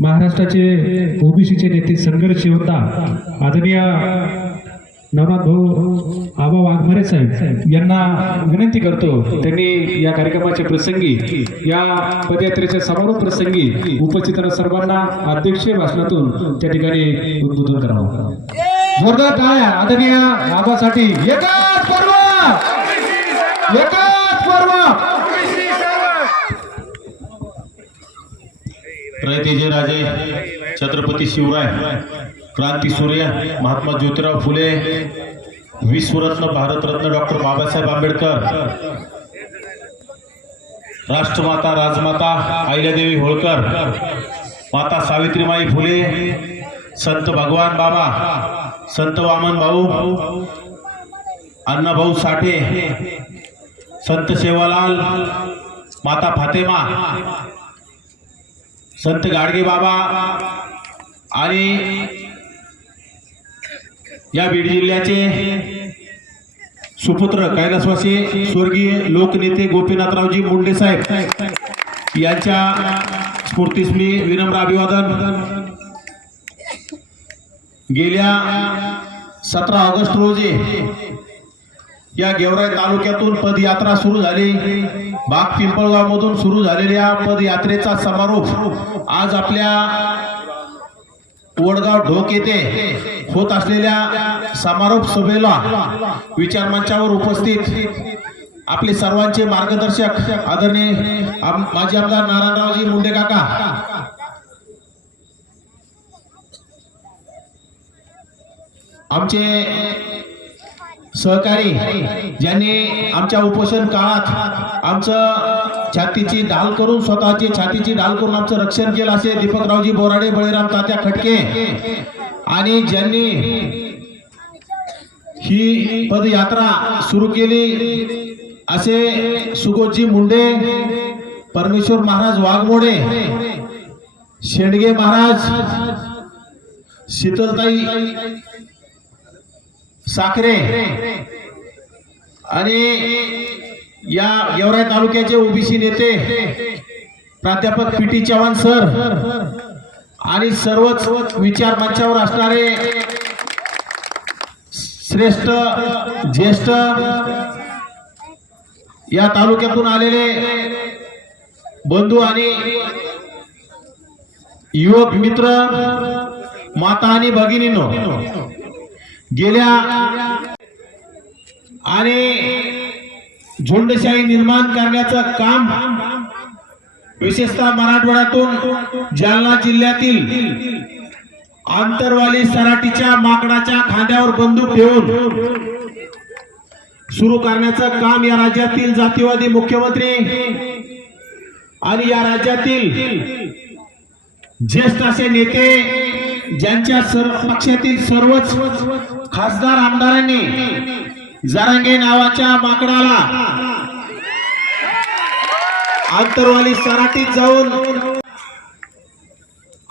महाराष्ट्राचे ओबीसीचे नेते संघर्ष होता आदरणीय नवनाथ भाऊ आबा वाघमारे साहेब यांना विनंती करतो त्यांनी या कार्यक्रमाचे प्रसंगी या पदयात्रेच्या समारोप प्रसंगी उपस्थित सर्वांना अध्यक्षीय भाषणातून त्या ठिकाणी उद्बोधन करावं जोरदार टाळ्या आदरणीय आबासाठी जय राजे छत्रपती शिवराय क्रांती सूर्य महात्मा ज्योतिराव फुले विश्वरत्न भारतरत्न डॉक्टर बाबासाहेब आंबेडकर राष्ट्रमाता राजमाता अहिल्यादेवी होळकर माता सावित्रीमाई फुले संत भगवान बाबा संत वामन भाऊ अण्णाभाऊ साठे संत सेवालाल माता फातेमा संत गाडगे बाबा आणि या बीड जिल्ह्याचे सुपुत्र कैलासवासी स्वर्गीय लोकनेते गोपीनाथरावजी मुंडे साहेब यांच्या स्फूर्तीस मी विनम्र अभिवादन गेल्या सतरा ऑगस्ट रोजी या गेवराई तालुक्यातून पदयात्रा सुरू झाली बाग मधून सुरू झालेल्या पदयात्रेचा समारोप आज आपल्या वडगाव ढोक येथे होत असलेल्या समारोप सभेला विचार मंचावर उपस्थित आपले सर्वांचे मार्गदर्शक आदरणीय माजी आमदार नारायणरावजी मुंडे काका आमचे सहकारी ज्यांनी आमच्या उपोषण काळात आमचं छातीची ढाल करून स्वतःची छातीची ढाल करून आमचं रक्षण केलं असे दीपकरावजी बोराडे बळीराम तात्या खटके आणि ज्यांनी ही पदयात्रा सुरू केली असे सुगोजी मुंडे परमेश्वर महाराज वाघमोडे शेंडगे महाराज शीतलताई साखरे आणि या येवराय तालुक्याचे ओबीसी नेते प्राध्यापक पी टी चव्हाण सर आणि सर्वच विचार मंचावर असणारे श्रेष्ठ ज्येष्ठ या तालुक्यातून आलेले बंधू आणि युवक मित्र माता आणि भगिनीनो गेल्या आणि झोंडशाही निर्माण करण्याचं काम विशेषतः मराठवाड्यातून जालना जिल्ह्यातील आंतरवाली सराटीच्या माकडाच्या खांद्यावर बंदूक ठेवून सुरू करण्याचं काम या राज्यातील जातीवादी मुख्यमंत्री आणि या राज्यातील ज्येष्ठ असे नेते ज्यांच्या सर्व पक्षातील सर्वच खासदार आमदारांनी जारांगे नावाच्या माकडाला आंतरवाली सराटीत जाऊन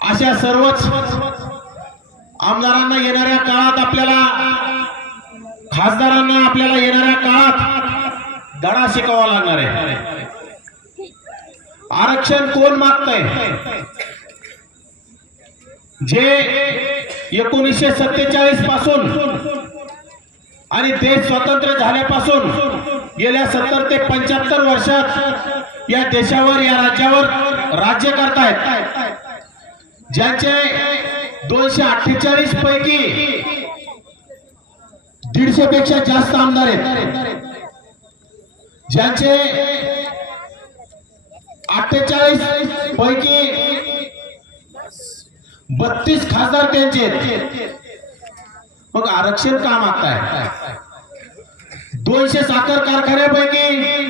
अशा सर्वच आमदारांना येणाऱ्या काळात आपल्याला खासदारांना आपल्याला येणाऱ्या काळात धडा शिकावा लागणार आहे आरक्षण कोण मागतंय जे एकोणीसशे सत्तेचाळीस पासून आणि देश स्वतंत्र झाल्यापासून गेल्या सत्तर ते पंच्याहत्तर वर्षात या देशावर या राज्यावर राज्य करतायत ज्यांचे दोनशे अठ्ठेचाळीस पैकी दीडशे पेक्षा जास्त आमदार आहेत ज्यांचे अठ्ठेचाळीस पैकी बत्तीस खासदार त्यांचे आहेत मग आरक्षण का मागताय दोनशे साखर कारखान्यापैकी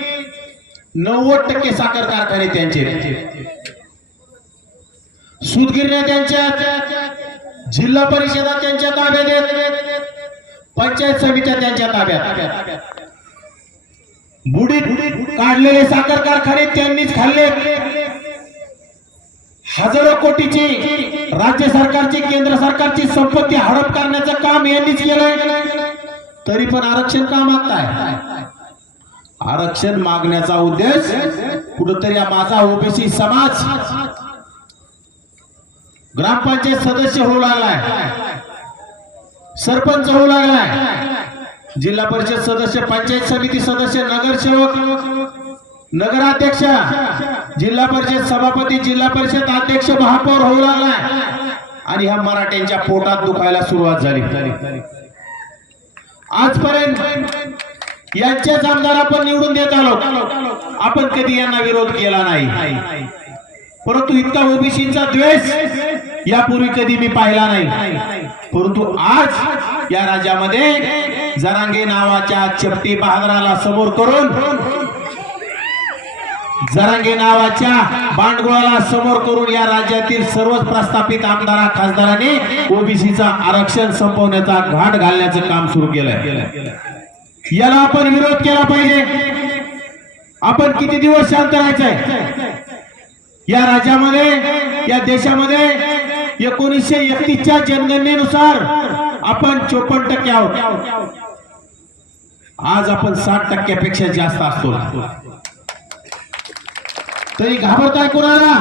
नव्वद टक्के साखर कारखाने त्यांचे सुदगिरण्या त्यांच्या जिल्हा परिषदा त्यांच्या ताब्यात आहेत पंचायत समित्या त्यांच्या ताब्यात बुडी काढलेले साखर कारखाने त्यांनीच खाल्ले हजारो कोटीची राज्य सरकारची केंद्र सरकारची संपत्ती हडप करण्याचं काम यांनीच केलंय तरी पण आरक्षण का मागताय आरक्षण मागण्याचा उद्देश कुठंतरी माझा ओबीसी समाज ग्रामपंचायत सदस्य होऊ लागलाय सरपंच होऊ लागलाय जिल्हा परिषद सदस्य पंचायत समिती सदस्य नगरसेवक नगराध्यक्ष जिल्हा परिषद सभापती जिल्हा परिषद अध्यक्ष महापौर होऊ लागलाय आणि ह्या मराठ्यांच्या पोटात दुखायला सुरुवात झाली आजपर्यंत यांच्याच आमदार आपण निवडून देत आलो आपण कधी यांना विरोध केला नाही परंतु इतका ओबीसीचा द्वेष यापूर्वी कधी मी पाहिला नाही परंतु आज या राज्यामध्ये जरांगे नावाच्या चपटी बहादराला समोर करून जरांगे नावाच्या बांडगुळाला समोर करून या राज्यातील सर्वच प्रस्थापित आमदार खासदारांनी ओबीसीचा आरक्षण संपवण्याचा घाट घालण्याचं काम सुरू केलंय याला आपण विरोध केला पाहिजे आपण किती दिवस शांत राहायचंय या राज्यामध्ये या देशामध्ये एकोणीसशे एकतीसच्या जनगणनेनुसार आपण चोपन्न टक्के आहोत आज आपण साठ टक्क्यापेक्षा जास्त असतो तरी घाबरताय कोणाला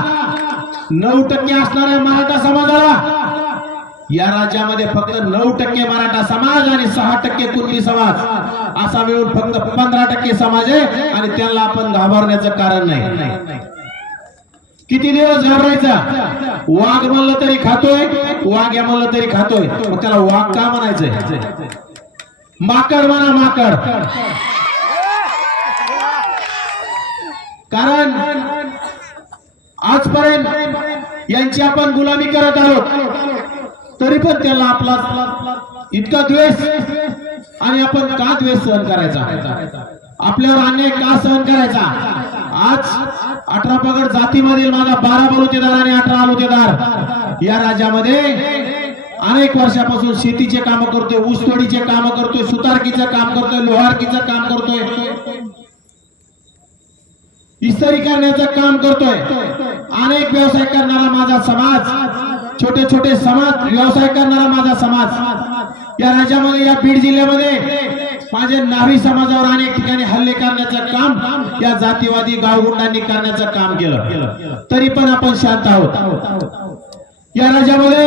नऊ टक्के असणाऱ्या मराठा समाजाला या राज्यामध्ये फक्त नऊ टक्के मराठा समाज आणि सहा टक्के कुणबी समाज असा मिळून फक्त पंधरा टक्के समाज आहे आणि त्यांना आपण घाबरण्याचं कारण नाही किती दिवस घाबरायचा वाघ म्हणलं तरी खातोय वाघ या म्हणलं तरी खातोय मग त्याला वाघ का म्हणायचंय माकड म्हणा माकड कारण आजपर्यंत यांची आपण गुलामी करत आहोत तरी पण त्याला आपला इतका द्वेष आणि आपण का द्वेष सहन करायचा आपल्यावर अन्याय का सहन करायचा आज अठरा पगड जातीमधील माझा बारा बलुतेदार आणि अठरा आलुतेदार या राज्यामध्ये अनेक वर्षापासून शेतीचे काम करतोय ऊसतोडीचे काम करतोय सुतारकीचं काम करतोय लोहारकीचं काम करतोय इस्तरी करण्याचं काम करतोय अनेक व्यवसाय करणारा माझा समाज छोटे छोटे समाज व्यवसाय करणारा माझा समाज या राज्यामध्ये या बीड जिल्ह्यामध्ये माझे नावी समाजावर अनेक ठिकाणी हल्ले करण्याचं काम या जातीवादी गावगुंडांनी करण्याचं काम केलं तरी पण आपण शांत आहोत या राज्यामध्ये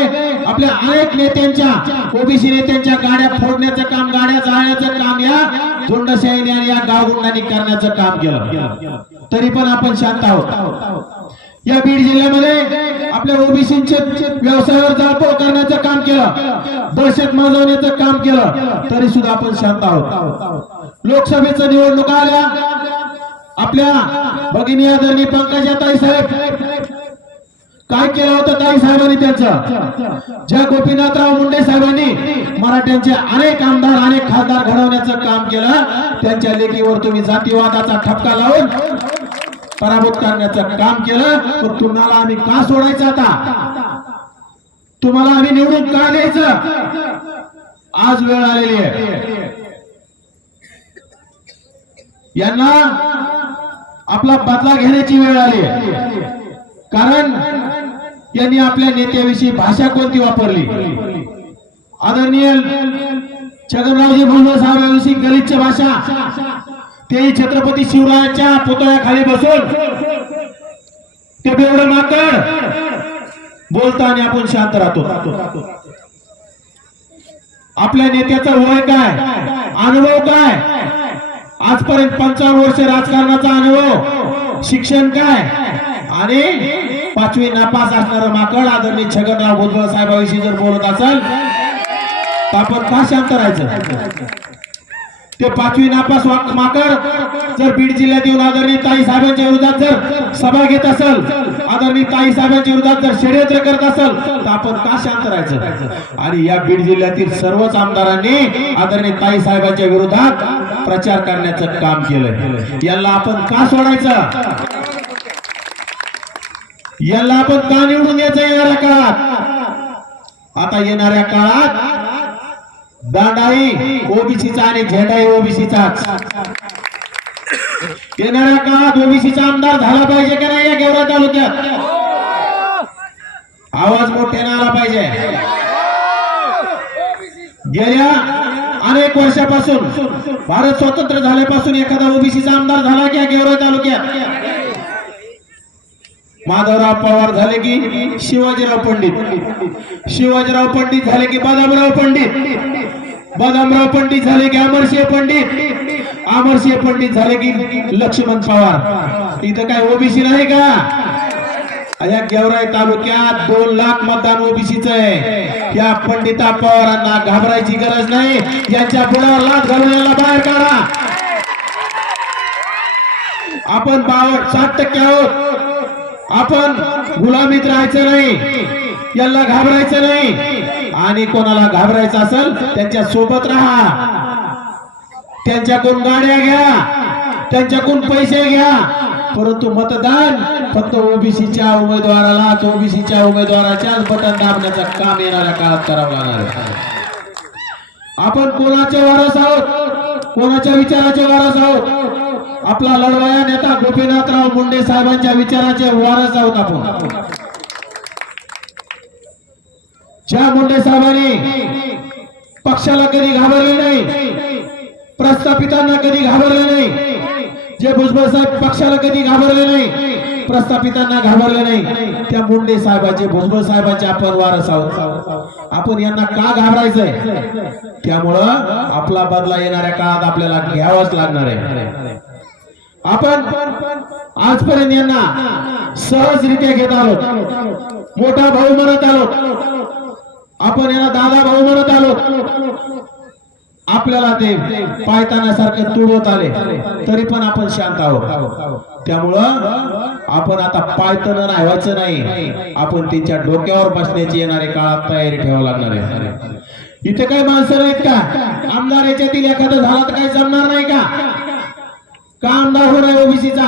आपल्या अनेक नेत्यांच्या ओबीसी नेत्यांच्या गाड्या फोडण्याचं काम गाड्या जाळण्याचं काम या गुंडशाहीने आणि या गावगुंडांनी करण्याचं काम केलं तरी पण आपण शांत आहोत या बीड जिल्ह्यामध्ये आपल्या ओबीसीचे व्यवसायावर जाळपोळ करण्याचं काम केलं दहशत मजवण्याचं काम केलं तरी सुद्धा आपण शांत आहोत लोकसभेचा निवडणुका आल्या आपल्या भगिनी आदरणी पंकजाताई साहेब काय केलं होतं ताई साहेबांनी त्यांचं ज्या गोपीनाथराव मुंडे साहेबांनी मराठ्यांचे अनेक आमदार अनेक खासदार घडवण्याचं काम केलं त्यांच्या लेखीवर तुम्ही जातीवादाचा ठपका लावून पराभूत करण्याचं काम केलं मग तुम्हाला आम्ही का सोडायचं आता तुम्हाला आम्ही निवडून का द्यायचं आज वेळ आलेली आहे यांना आपला बदला घेण्याची वेळ आली आहे कारण यांनी आपल्या नेत्याविषयी भाषा कोणती वापरली आदरणीय छगनरावजी भुजबळ साहेबांविषयी गलिच्छ भाषा तेही छत्रपती शिवरायाच्या खाली बसून ते बेवड माकड बोलताना आपण शांत राहतो आपल्या नेत्याचा वय काय अनुभव काय आजपर्यंत पंचावन्न वर्ष राजकारणाचा अनुभव शिक्षण काय आणि पाचवी नापास असणार माकड आदरणीय छगनराव भुजबळ साहेबांशी जर बोलत असेल तर आपण का शांत राहायचं ते पाचवी नापास माकड जर बीड जिल्ह्यात येऊन आदरणीय ताई साहेबांच्या विरोधात जर सभा घेत असेल आदरणीय ताई साहेबांच्या विरोधात जर षडयंत्र करत असल तर आपण का शांत राहायचं आणि या बीड जिल्ह्यातील सर्वच आमदारांनी आदरणीय ताई साहेबांच्या विरोधात प्रचार करण्याचं काम केलं याला आपण का सोडायचं याला पण का निवडून यायचं येणाऱ्या काळात आता येणाऱ्या काळात दांडाई ओबीसीचा आणि झेंडाई ओबीसीचा येणाऱ्या काळात ओबीसीचा आमदार झाला पाहिजे का नाही या गेवरा तालुक्यात आवाज मोठ्याने आला पाहिजे गेल्या अनेक वर्षापासून भारत स्वतंत्र झाल्यापासून एखादा ओबीसीचा आमदार झाला की गेवरा तालुक्यात माधवराव पवार झाले की शिवाजीराव पंडित शिवाजीराव पंडित झाले की बदामराव पंडित बदामराव पंडित झाले की अमरसिंह पंडित अमरसिंह पंडित झाले की लक्ष्मण पवार इथं काय ओबीसी नाही का या गेवराय तालुक्यात दोन लाख मतदान ओबीसीच आहे या पंडिता पवारांना घाबरायची गरज नाही यांच्या पुढावर लाच घालून बाहेर काढा आपण बावट सात टक्के आहोत आपण गुलामीत राहायचं नाही यांना घाबरायचं नाही आणि कोणाला घाबरायचं असेल त्यांच्या सोबत राहा त्यांच्याकडून गाड्या घ्या त्यांच्याकडून पैसे घ्या परंतु मतदान फक्त ओबीसीच्या उमेदवारालाच ओबीसीच्या उमेदवाराच्याच बटन दाबण्याचं काम येणाऱ्या काळात करावं लागणार आपण कोणाच्या वारस आहोत कोणाच्या विचाराचे वारस आहोत आपला लढवाया नेता गोपीनाथराव मुंडे साहेबांच्या विचाराचे वारस आहोत आपण ज्या मुंडे साहेबांनी पक्षाला कधी घाबरले नाही प्रस्थापितांना कधी घाबरले नाही जे भुजबळ साहेब पक्षाला कधी घाबरले नाही प्रस्थापितांना घाबरले नाही त्या मुंडे साहेबांचे भुजबळ साहेबांचे आपण वारस आहोत आपण यांना का घाबरायचंय त्यामुळं आपला बदला येणाऱ्या काळात आपल्याला घ्यावाच लागणार आहे आपण आजपर्यंत यांना सहजरित्या घेत आलो मोठा भाऊ म्हणत आलो आपण यांना दादा भाऊ म्हणत आलो आपल्याला ते पायतानासारखं तुडवत आले तरी पण आपण शांत आहोत त्यामुळं आपण आता पायतन नाही व्हायचं नाही आपण त्यांच्या डोक्यावर बसण्याची येणारे काळात तयारी ठेवावं लागणार आहे इथे काही माणसं नाहीत का आमदार याच्यातील एखादा झाला तर काही जमणार नाही का आमदार होणार ओबीसीचा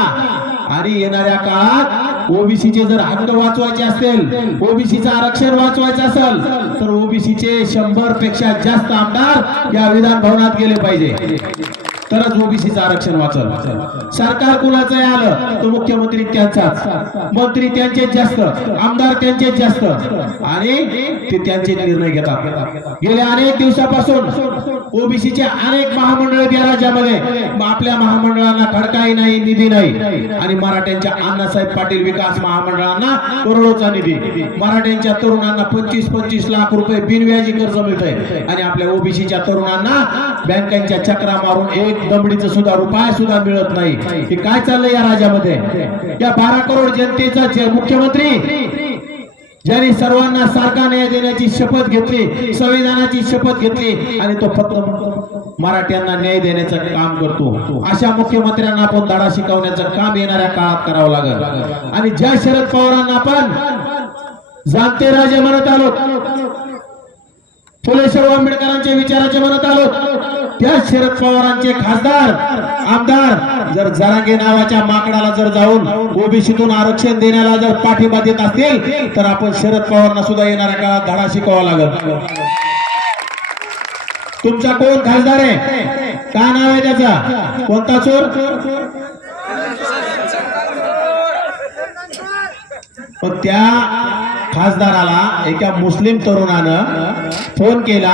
आणि येणाऱ्या काळात ओबीसीचे जर हक्क वाचवायचे असतील ओबीसीचं आरक्षण वाचवायचं असेल तर ओबीसीचे शंभर पेक्षा जास्त आमदार या विधान भवनात गेले पाहिजे तरच ओबीसी आरक्षण वाचल सरकार कुणाचंही आलं तर मुख्यमंत्री त्यांचा मंत्री त्यांचे जास्त आमदार त्यांचे जास्त आणि ते त्यांचे निर्णय घेतात गेल्या अनेक दिवसापासून ओबीसीचे अनेक महामंडळ या राज्यामध्ये आपल्या महामंडळांना खडकाही नाही निधी नाही आणि मराठ्यांच्या अण्णासाहेब पाटील विकास महामंडळांना करोडोचा निधी मराठ्यांच्या तरुणांना पंचवीस पंचवीस लाख रुपये बिनव्याजी कर्ज मिळतंय आणि आपल्या ओबीसीच्या तरुणांना बँकांच्या चक्रा मारून एक दमडीचं सुद्धा रुपया सुद्धा मिळत नाही हे काय चाललंय या राज्यामध्ये या बारा करोड जनतेचा मुख्यमंत्री ज्यांनी सर्वांना सारखा न्याय देण्याची शपथ घेतली संविधानाची शपथ घेतली आणि तो फक्त मराठ्यांना न्याय देण्याचं काम करतो अशा मुख्यमंत्र्यांना आपण धडा शिकवण्याचं काम येणाऱ्या काळात करावं लागेल आणि ज्या शरद पवारांना आपण जाणते राजे म्हणत आलो फुले सर्व आंबेडकरांच्या विचाराचे म्हणत आलो त्या शरद पवारांचे खासदार आमदार जर जरांगे नावाच्या माकडाला जर जाऊन ओबीसीतून आरक्षण देण्याला जर पाठिंबा देत असतील तर आपण शरद पवारांना सुद्धा येणाऱ्या काळात धडा शिकावा लागल तुमचा कोण खासदार आहे काय नाव आहे त्याचा कोणता चोर पण त्या खासदाराला एका मुस्लिम तरुणानं फोन केला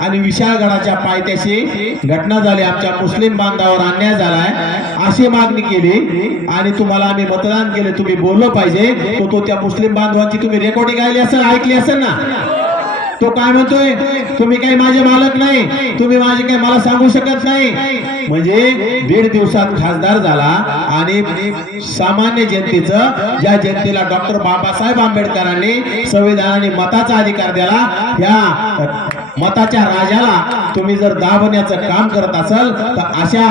आणि विशाळगडाच्या पायथ्याशी घटना झाली आमच्या मुस्लिम बांधावर अन्याय झालाय अशी मागणी केली आणि तुम्हाला आम्ही मतदान केले तुम्ही बोललो पाहिजे तो तो त्या मुस्लिम बांधवांची तुम्ही रेकॉर्डिंग आली असेल ऐकली असेल ना तो काय म्हणतोय तुम्ही काही माझे मालक नाही तुम्ही माझे काही मला सांगू शकत नाही म्हणजे दीड दिवसात खासदार झाला आणि सामान्य जनतेचं ज्या जनतेला डॉक्टर बाबासाहेब आंबेडकरांनी संविधानाने मताचा अधिकार दिला या मताच्या राजाला तुम्ही जर दाबण्याचं काम करत असाल तर अशा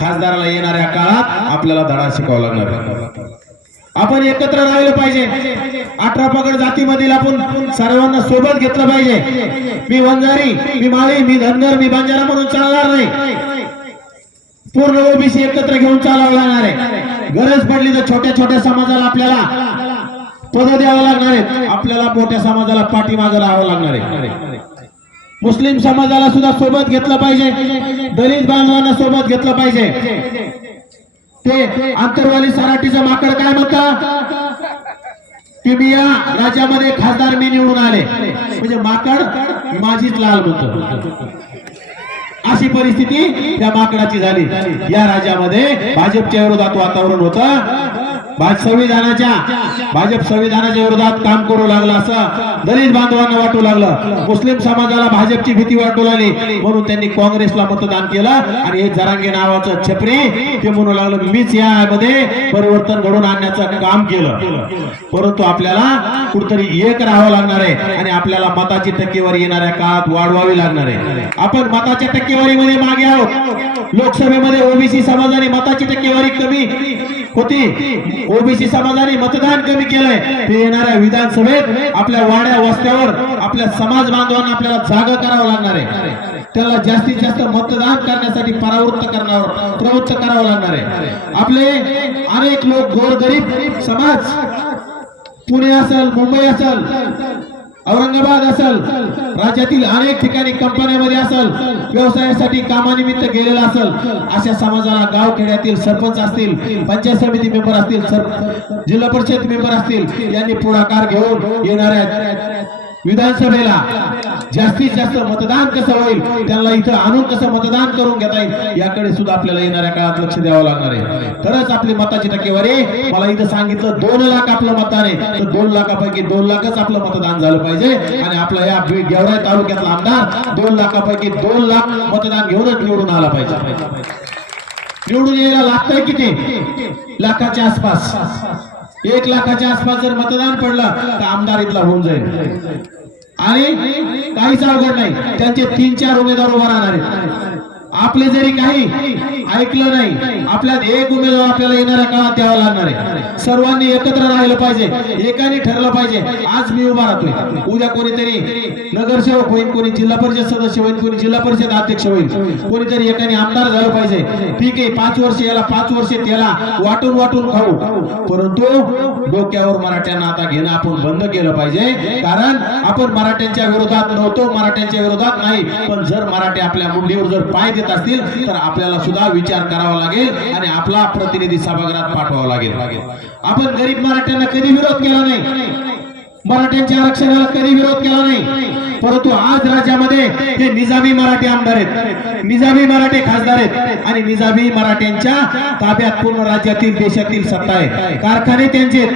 खासदाराला येणाऱ्या काळात आपल्याला धडा शिकावा लागणार आपण एकत्र राहिलं पाहिजे अठरा पगड जातीमधील आपण सर्वांना सोबत घेतलं पाहिजे मी वंजारी मी माळी मी धनगर मी बांजारा म्हणून चालणार नाही पूर्ण ओबीसी एकत्र घेऊन चालावं लागणार आहे गरज पडली तर छोट्या छोट्या समाजाला आपल्याला पद द्यावं लागणार आहे आपल्याला मोठ्या समाजाला पाठीमागं राहावं लागणार आहे मुस्लिम समाजाला सुद्धा सोबत घेतलं पाहिजे दलित बांधवांना सोबत घेतलं पाहिजे ते आंतरवाली सराठीचं माकड काय की मी या राज्यामध्ये खासदार मी निवडून आले म्हणजे माकड माझीच लाल म्हणतो अशी परिस्थिती त्या माकडाची झाली या राज्यामध्ये भाजपच्या विरोधात वातावरण होतं संविधानाच्या भाजप संविधानाच्या विरोधात काम करू लागला असं दलित बांधवांना वाटू लागलं मुस्लिम समाजाला भाजपची भीती वाटू लागली म्हणून त्यांनी काँग्रेसला मतदान केलं आणि हे जरांगे नावाचं छपरी ते म्हणू लागलं मीच यामध्ये परिवर्तन घडून आणण्याचं काम केलं परंतु आपल्याला कुठतरी एक राहावं लागणार आहे आणि आपल्याला मताची टक्केवारी येणाऱ्या काळात वाढवावी लागणार आहे आपण मताच्या टक्केवारीमध्ये मागे आहोत लोकसभेमध्ये ओबीसी समाजाने मताची टक्केवारी कमी होती ओबीसी समाजाने मतदान कमी केलंय ते येणाऱ्या विधानसभेत आपल्या वाड्या वस्त्यावर आपल्या समाज बांधवांना आपल्याला जागा करावं लागणार आहे त्याला जास्तीत जास्त मतदान करण्यासाठी परावृत्त करण्यावर प्रवृत्त करावं लागणार आहे आपले अनेक लोक गोरगरीब समाज पुणे असेल मुंबई असेल औरंगाबाद असेल राज्यातील अनेक ठिकाणी कंपन्यामध्ये असल व्यवसायासाठी कामानिमित्त गेलेला असल अशा समाजाला गावखेड्यातील सरपंच असतील पंचायत समिती मेंबर असतील जिल्हा परिषद मेंबर असतील यांनी पुढाकार घेऊन येणाऱ्या विधानसभेला जास्तीत जास्त मतदान कसं होईल त्यांना इथं आणून कसं मतदान करून घेता येईल याकडे सुद्धा आपल्याला येणाऱ्या काळात लक्ष द्यावं लागणार आहे तरच आपली मताची टक्केवारी मला इथं सांगितलं दोन लाख आपलं मतदान आहे तर दोन लाखापैकी दोन लाखच आपलं मतदान झालं पाहिजे आणि आपला या गेवराय तालुक्यातला आमदार दोन लाखापैकी दोन लाख मतदान घेऊनच निवडून आला पाहिजे निवडून यायला लागतंय किती लाखाच्या आसपास एक लाखाच्या आसपास जर मतदान पडलं तर आमदार इथला होऊन जाईल आणि काहीच अवघड नाही त्यांचे तीन चार उमेदवार उभा राहणार आहेत आपले जरी काही ऐकलं नाही आपल्यात एक उमेदवार आपल्याला येणाऱ्या काळात द्यावा लागणार आहे सर्वांनी एकत्र राहिलं पाहिजे एकाने ठरलं पाहिजे आज मी उभा राहतोय उद्या कोणीतरी नगरसेवक होईल कोणी जिल्हा परिषद सदस्य होईल कोणी जिल्हा परिषद अध्यक्ष होईल कोणीतरी एकाने आमदार झालं पाहिजे ठीक आहे पाच वर्ष याला पाच वर्ष त्याला वाटून वाटून खाऊ परंतु डोक्यावर मराठ्यांना आता घेणं आपण बंद केलं पाहिजे कारण आपण मराठ्यांच्या विरोधात नव्हतो मराठ्यांच्या विरोधात नाही पण जर मराठे आपल्या मुंडीवर जर पाय असतील तर आपल्याला सुद्धा विचार करावा लागेल आणि आपला प्रतिनिधी सभागृहात पाठवावा लागेल आपण गरीब मराठ्यांना कधी विरोध केला नाही मराठ्यांच्या आरक्षणाला कधी विरोध केला नाही परंतु आज राज्यामध्ये हे निजामी मराठी आमदार आहेत निजामी मराठी खासदार आहेत आणि निजामी मराठ्यांच्या ताब्यात पूर्ण राज्यातील देशातील सत्ता आहे कारखाने त्यांचे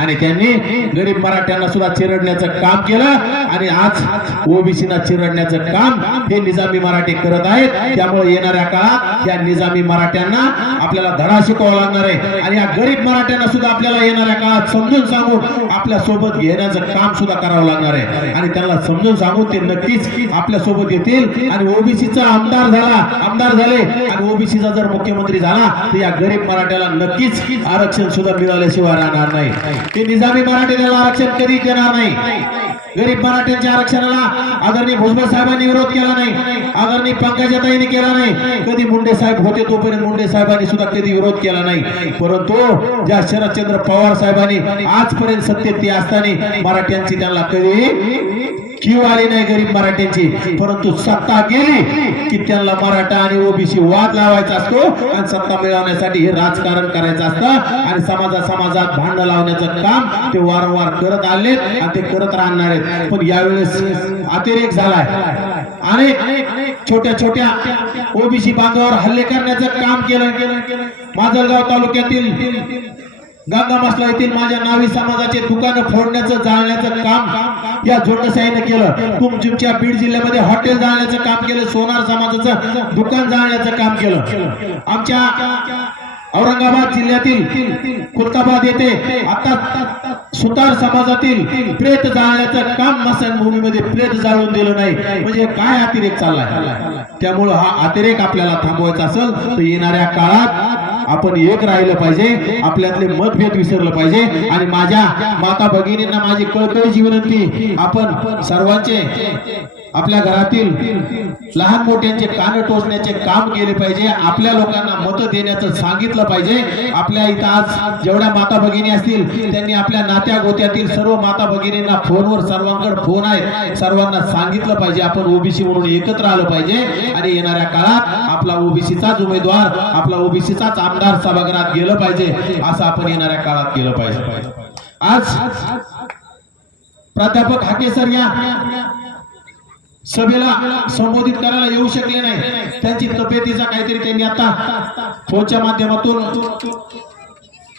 आणि त्यांनी गरीब मराठ्यांना सुद्धा चिरडण्याचं काम केलं आणि आज ओबीसीना चिरडण्याचं काम हे निजामी मराठे करत आहेत त्यामुळे येणाऱ्या काळात या निजामी मराठ्यांना आपल्याला धडा शिकवावा लागणार आहे आणि या गरीब मराठ्यांना सुद्धा आपल्याला येणाऱ्या काळात समजून सांगून आपल्या सोबत घेण्याचं काम सुद्धा करावं लागणार आहे आणि त्यांना समजून सांगून ते नक्कीच आपल्या सोबत येतील आणि ओबीसीचा आमदार झाला आमदार झाले आणि ओबीसीचा जर मुख्यमंत्री झाला तर या गरीब मराठ्याला नक्कीच आरक्षण सुद्धा मिळाल्याशिवाय राहणार नाही ते निजामी मराठे आरक्षण कधी देणार नाही गरीब मराठ्यांच्या आरक्षणाला आदरणीय भुजबळ साहेबांनी विरोध केला नाही आदरणीय पंकजाताईने केला नाही कधी मुंडे साहेब होते तोपर्यंत मुंडे साहेबांनी सुद्धा कधी विरोध केला नाही परंतु ज्या शरदचंद्र पवार साहेबांनी आजपर्यंत सत्तेत ती असताना मराठ्यांची त्यांना कधी कि आली नाही गरीब मराठ्यांची परंतु सत्ता गेली की त्यांना मराठा आणि ओबीसी वाद लावायचा असतो आणि सत्ता मिळवण्यासाठी हे राजकारण करायचं असतं आणि समाजा समाजात भांड लावण्याचं काम ते वारंवार करत आले आणि ते करत राहणार आहेत पण यावेळेस अतिरेक झालाय अनेक छोट्या छोट्या ओबीसी बांधवावर हल्ले करण्याचं काम केलं माजलगाव तालुक्यातील गंगामासला येथील माझ्या नावी समाजाचे दुकान फोडण्याचं जाळण्याचं काम या जोडसाईने केलं तुमच्या बीड जिल्ह्यामध्ये हॉटेल जाळण्याचं काम केलं सोनार समाजाचं दुकान जाळण्याचं काम केलं आमच्या औरंगाबाद जिल्ह्यातील खुलताबाद येथे आता सुतार समाजातील प्रेत जाळण्याचं काम मसान भूमीमध्ये प्रेत जाळून दिलं नाही म्हणजे काय अतिरेक चाललाय त्यामुळं हा अतिरेक आपल्याला थांबवायचा असेल तर येणाऱ्या काळात आपण एक राहिलं पाहिजे आपल्यातले मतभेद विसरलं पाहिजे आणि माझ्या माता भगिनींना माझी कळकळीची विनंती आपण सर्वांचे आपल्या घरातील लहान मोठ्यांचे कान टोचण्याचे काम केले पाहिजे आपल्या लोकांना मत देण्याचं सांगितलं पाहिजे आपल्या इथं आज जेवढ्या माता भगिनी असतील त्यांनी आपल्या नात्या गोत्यातील सर्व माता भगिनींना फोनवर सर्वांकडे फोन आहे सर्वांना सांगितलं पाहिजे आपण ओबीसी म्हणून एकत्र आलं पाहिजे आणि येणाऱ्या काळात आपला ओबीसीचाच उमेदवार आपला ओबीसीचाच आमदार सभागृहात गेलं पाहिजे असं आपण येणाऱ्या काळात केलं पाहिजे आज प्राध्यापक हाके सर या सभेला संबोधित करायला येऊ शकले नाही त्यांची तब्येतीचा काहीतरी त्यांनी आता फोनच्या माध्यमातून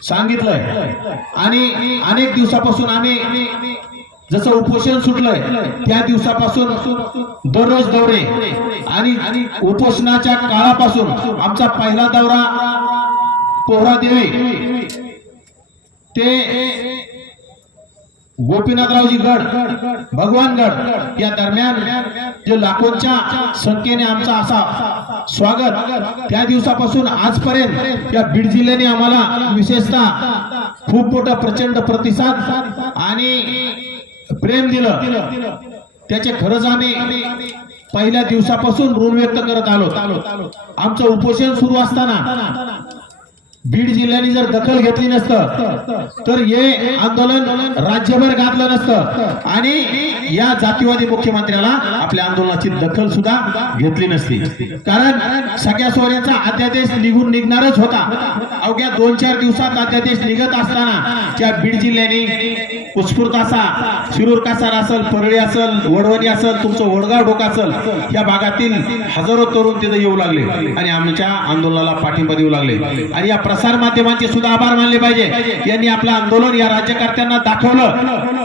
सांगितलंय आणि अनेक दिवसापासून आम्ही जसं उपोषण सुटलंय त्या दिवसापासून दररोज दौरे आणि उपोषणाच्या काळापासून आमचा पहिला दौरा कोहरा देवी ते गोपीनाथरावजी गड भगवान गड या दरम्यान जे लाखोंच्या संख्येने आमचा असा स्वागत त्या दिवसापासून आजपर्यंत या बीड जिल्ह्याने आम्हाला विशेषतः खूप मोठा प्रचंड प्रतिसाद आणि प्रेम दिलं त्याचे खरंच आम्ही पहिल्या दिवसापासून ऋण व्यक्त करत आलो आमचं उपोषण सुरू असताना बीड जिल्ह्याने जर दखल घेतली नसत तर हे आंदोलन राज्यभर घातलं नसतं आणि या जातीवादी मुख्यमंत्र्याला आपल्या आंदोलनाची दखल सुद्धा घेतली नसती कारण सगळ्या सोहऱ्याचा अध्यादेश निघून निघणारच होता अवघ्या दोन चार दिवसात अध्यादेश निघत असताना त्या बीड जिल्ह्याने उत्स्फूर्त असा शिरूर कासार असेल परळी असेल वडवणी असेल तुमचं वडगाव डोका असेल या भागातील हजारो तरुण तिथे येऊ लागले आणि आमच्या आंदोलनाला पाठिंबा देऊ लागले आणि या प्रसार माध्यमांचे सुद्धा आभार मानले पाहिजे यांनी आपलं आंदोलन या राज्यकर्त्यांना दाखवलं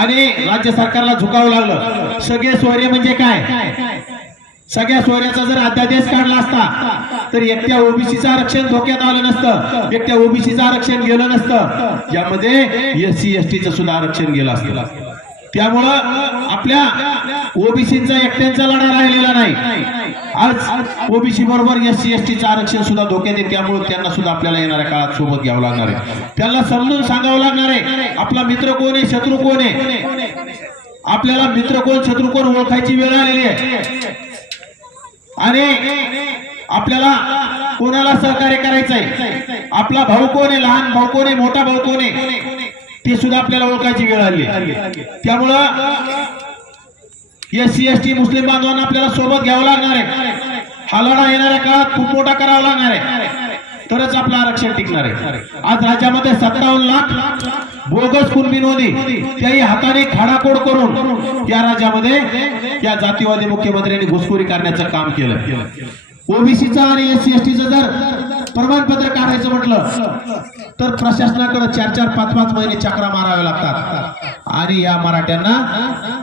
आणि राज्य सरकारला झुकावं लागलं सगळे सोयरे म्हणजे काय सगळ्या सोयऱ्याचा जर अध्यादेश काढला असता तर एकट्या ओबीसीचं आरक्षण धोक्यात आलं नसतं एकट्या ओबीसीचं आरक्षण गेलं नसतं यामध्ये एस सी एस टीचं सुद्धा आरक्षण गेलं असतं त्यामुळं आपल्या ओबीसीचा एकट्यांचा लढा राहिलेला नाही आज ओबीसी बरोबर एस सी एस टीचं आरक्षण सुद्धा धोक्यात येते त्यामुळे त्यांना सुद्धा आपल्याला येणाऱ्या काळात सोबत घ्यावं लागणार आहे त्यांना समजून सांगावं लागणार आहे आपला मित्र कोण आहे शत्रू कोण आहे आपल्याला मित्र कोण शत्रू कोण ओळखायची वेळ आलेली आहे आणि आपल्याला कोणाला सहकार्य करायचं आहे आपला भाऊ कोण आहे लहान भाऊ कोण आहे मोठा भाऊ कोण आहे ते सुद्धा आपल्याला ओळखायची वेळ आली त्यामुळं एस एस टी मुस्लिम बांधवांना आपल्याला सोबत घ्यावं लागणार आहे हा लढा येणाऱ्या काळात कुपोटा करावा लागणार आहे तरच आपलं आरक्षण टिकणार आहे आज राज्यामध्ये सत्तावन्न लाख बोगस कुणबी त्याही हाताने खाडाकोड करून या राज्यामध्ये त्या जातीवादी मुख्यमंत्र्यांनी घुसखोरी करण्याचं काम केलं ओबीसीचा आणि एस सी एस जर प्रमाणपत्र काढायचं म्हटलं तर प्रशासनाकडे चार चार पाच पाच महिने चक्रा मारावे लागतात आणि या मराठ्यांना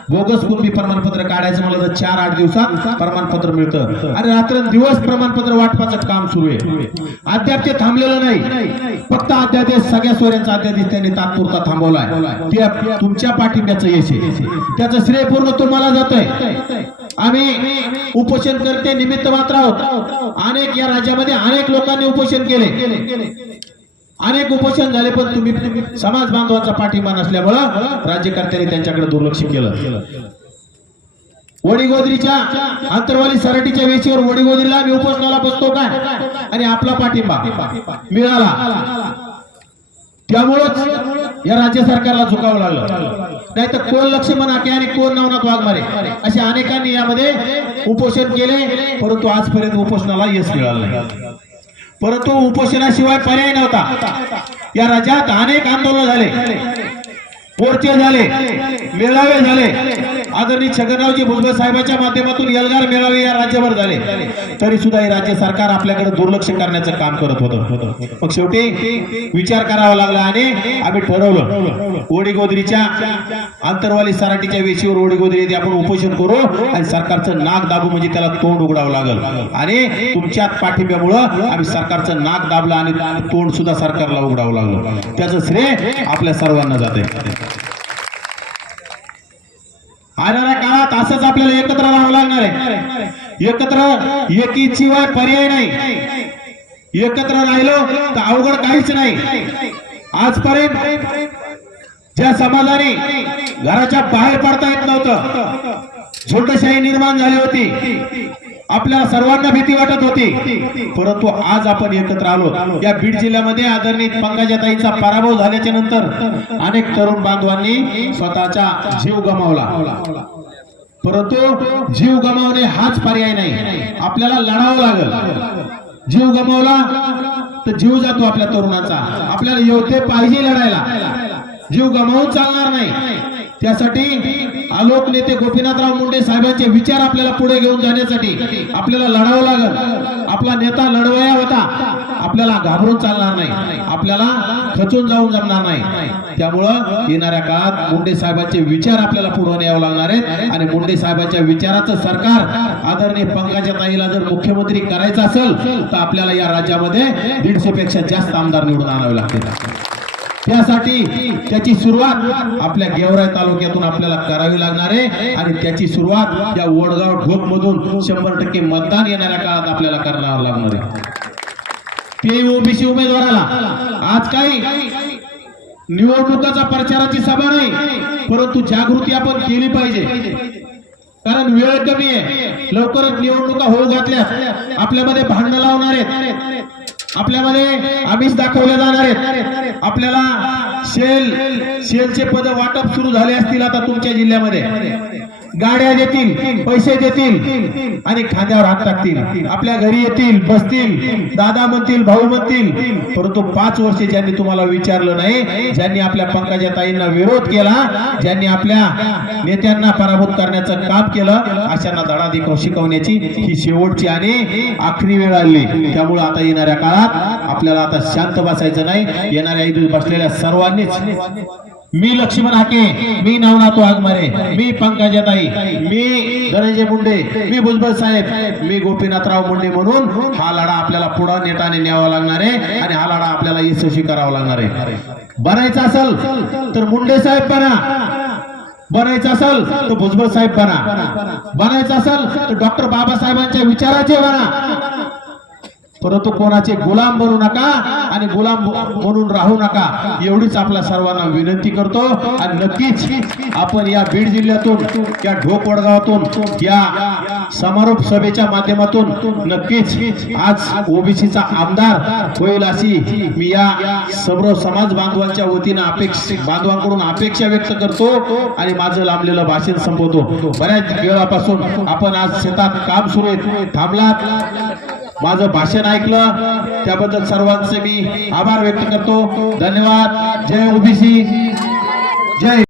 बोगस कुंभी प्रमाणपत्र काढायचं म्हटलं तर चार आठ दिवसात प्रमाणपत्र मिळतं आणि रात्र दिवस प्रमाणपत्र वाटपाचं काम सुरू आहे अद्याप ते थांबलेलं नाही फक्त अध्यादेश सगळ्या सोयऱ्यांचा अध्यादेश त्यांनी तात्पुरता थांबवलाय तुमच्या पाठिंब्याचं यश आहे त्याचं श्रेय पूर्ण तुम्हाला जात आम्ही उपोषण करते निमित्त मात्र आहोत अनेक या राज्यामध्ये अनेक लोकांनी उपोषण केले अनेक उपोषण झाले पण तुम्ही समाज बांधवांचा पाठिंबा नसल्यामुळं राज्यकर्त्यांनी त्यांच्याकडे दुर्लक्ष केलं वडीगोदरीच्या अंतरवाली सराटीच्या वेशीवर वडीगोदरीला मी उपोषणाला बसतो काय आणि आपला पाठिंबा मिळाला त्यामुळं या राज्य सरकारला झुकावं लागलं नाही तर कोण लक्ष्मण आके आणि कोण नवनाथ वाघमारे असे अनेकांनी यामध्ये उपोषण केले परंतु आजपर्यंत उपोषणाला यश मिळालं नाही परंतु उपोषणाशिवाय पर्याय नव्हता या राज्यात अनेक आंदोलन झाले मोर्चे झाले मेळावे झाले आदरणीय छगनरावजी भुजबळ साहेबांच्या माध्यमातून एल्गार मेळावे या राज्यभर झाले तरी सुद्धा हे राज्य सरकार आपल्याकडे दुर्लक्ष करण्याचं काम करत होतं मग शेवटी विचार करावा लागला आणि आम्ही ठरवलं गोदरीच्या आंतरवाली सराटीच्या वेशीवर ओडीगोदरी येते आपण उपोषण करू आणि सरकारचं नाक दाबू म्हणजे त्याला तोंड उघडावं लागल आणि तुमच्या पाठिंब्यामुळं आम्ही सरकारचं नाक दाबलं आणि तोंड सुद्धा सरकारला उघडावं लागलं त्याचं श्रेय आपल्या सर्वांना जाते असंच आपल्याला एकत्र राहावं लागणार आहे एकत्र एकीशिवाय पर्याय नाही एकत्र राहिलो तर अवघड काहीच नाही आजपर्यंत ज्या समाजाने घराच्या बाहेर पडता येत नव्हतं छोटशाही निर्माण झाली होती आपल्या सर्वांना भीती वाटत होती परंतु आज आपण एकत्र आलो या बीड जिल्ह्यामध्ये आदरणीय पंकजाताईचा पराभव झाल्याच्या नंतर अनेक तरुण बांधवांनी स्वतःचा जीव गमावला परंतु जीव गमावणे हाच पर्याय नाही आपल्याला लढावं लागल जीव गमावला तर जीव जातो आपल्या तरुणाचा आपल्याला योद्धे पाहिजे लढायला जीव गमावून चालणार नाही त्यासाठी आलोक नेते गोपीनाथराव मुंडे साहेबांचे विचार आपल्याला पुढे घेऊन जाण्यासाठी आपल्याला लढावं लागल आपला नेता लढवया होता आपल्याला घाबरून चालणार नाही आपल्याला खचून जाऊन जमणार नाही त्यामुळं येणाऱ्या काळात मुंडे साहेबांचे विचार आपल्याला पुढे यावं लागणार आहेत आणि मुंडे साहेबांच्या विचाराचं सरकार आदरणीय पंकजा ताईला जर मुख्यमंत्री करायचं असेल तर आपल्याला या राज्यामध्ये दीडशे पेक्षा जास्त आमदार निवडून आणावे लागतील त्यासाठी त्याची सुरुवात आपल्या गेवराय तालुक्यातून आपल्याला करावी लागणार आहे आणि त्याची सुरुवात या वडगाव ढोक मधून शंभर टक्के मतदान येणाऱ्या काळात आपल्याला करणार लागणार आहे ते ओबीसी उमेदवाराला आज काही निवडणुकाचा प्रचाराची सभा नाही परंतु जागृती आपण केली पाहिजे कारण वेळ कमी आहे लवकरच निवडणुका होऊ घातल्या आपल्यामध्ये भांडण लावणार आहेत आपल्यामध्ये आम्हीच दाखवले जाणार आहेत आपल्याला शेल शेलचे पद वाटप सुरू झाले असतील आता तुमच्या जिल्ह्यामध्ये गाड्या देतील पैसे देतील आणि खांद्यावर हात टाकतील आपल्या घरी येतील बसतील दादा म्हणतील भाऊ म्हणतील परंतु पाच वर्षे ज्यांनी तुम्हाला विचारलं नाही ज्यांनी आपल्या पंकजा ताईंना विरोध केला ज्यांनी आपल्या नेत्यांना पराभूत करण्याचं काम केलं अशांना धडा शिकवण्याची ही शेवटची आणि आखरी वेळ आली त्यामुळे आता येणाऱ्या काळात आपल्याला आता शांत बसायचं नाही येणाऱ्या बसलेल्या सर्वांनीच मी लक्ष्मण हाके मी नवनाथो आगमारे मी ताई मी धनंजय मुंडे मी भुजबळ साहेब मी गोपीनाथराव मुंडे म्हणून हा लढा आपल्याला पुढे नेटाने न्यावा लागणार आहे आणि हा लढा आपल्याला यशस्वी करावा लागणार आहे बनायचा असेल तर मुंडे साहेब बना बनायचं असेल तर भुजबळ साहेब बना बनायचं असेल तर डॉक्टर बाबासाहेबांच्या विचाराचे बना परंतु कोणाचे गुलाम बनू नका आणि गुलाम म्हणून राहू नका एवढीच आपल्या सर्वांना विनंती करतो आणि नक्कीच आपण या बीड जिल्ह्यातून या ढोक वडगावातून या समारोप सभेच्या माध्यमातून नक्कीच आज ओबीसीचा आमदार होईल अशी मी या सर्व समाज बांधवांच्या वतीनं अपेक्षा बांधवांकडून अपेक्षा व्यक्त करतो आणि माझं लांबलेलं भाषण संपवतो बऱ्याच वेळापासून आपण आज शेतात काम सुरू थांबलात माझं भाषण ऐकलं त्याबद्दल सर्वांचे मी आभार व्यक्त करतो धन्यवाद जय ओबीसी जय